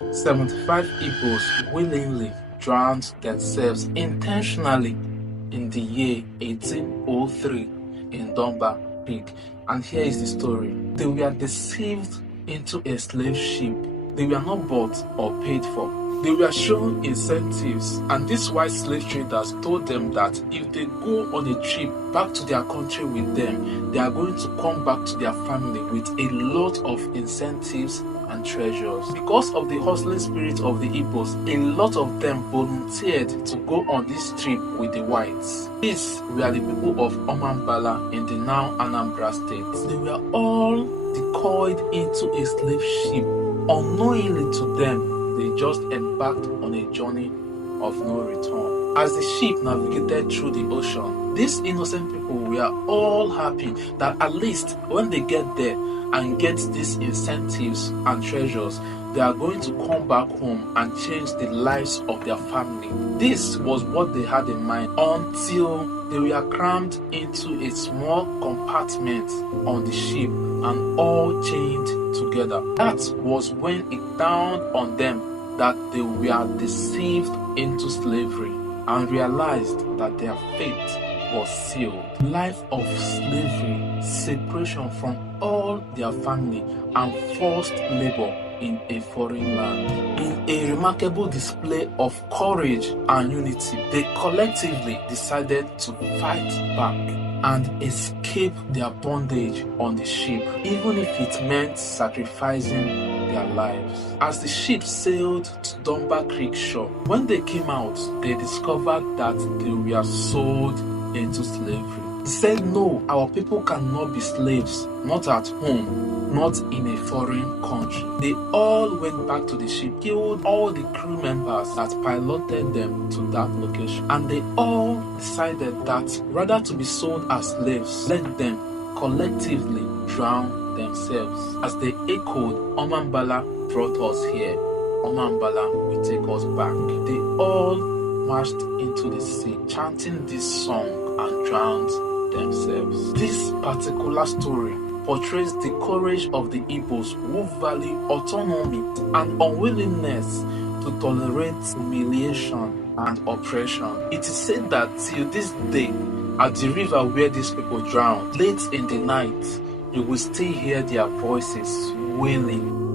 75 Igbos willingly drowned themselves intentionally in the year 1803 in Dunbar Creek. And here is the story. They were deceived into a slave ship. They were not bought or paid for. They were shown incentives, and these white slave traders told them that if they go on a trip back to their country with them, they are going to come back to their family with a lot of incentives and treasures. Because of the hustling spirit of the Igbos, a lot of them volunteered to go on this trip with the whites. These were the people of Omambala in the now Anambra state. They were all decoyed into a slave ship. Unknowingly to them, they just embarked on a journey of no return. As the ship navigated through the ocean, these innocent people were all happy that at least when they get there and get these incentives and treasures, they are going to come back home and change the lives of their family. This was what they had in mind until they were crammed into a small compartment on the ship and all chained together. That was when it dawned on them that they were deceived into slavery and realized that their fate was sealed. Life of slavery, separation from all their family, and forced labor in a foreign land. In a remarkable display of courage and unity, they collectively decided to fight back and escape their bondage on the ship, even if it meant sacrificing their lives. As the ship sailed to Dunbar Creek shore, when they came out, they discovered that they were sold into slavery. They said, no, our people cannot be slaves, not at home, not in a foreign country. They all went back to the ship, killed all the crew members that piloted them to that location, and they all decided that rather to be sold as slaves, let them collectively drown themselves. As they echoed, Omambala brought us here, Omambala will take us back. They all marched into the sea, chanting this song, and drowned themselves. This particular story portrays the courage of the Igbos who value autonomy and unwillingness to tolerate humiliation and oppression. It is said that till this day, at the river where these people drowned, late in the night, you will still hear their voices wailing.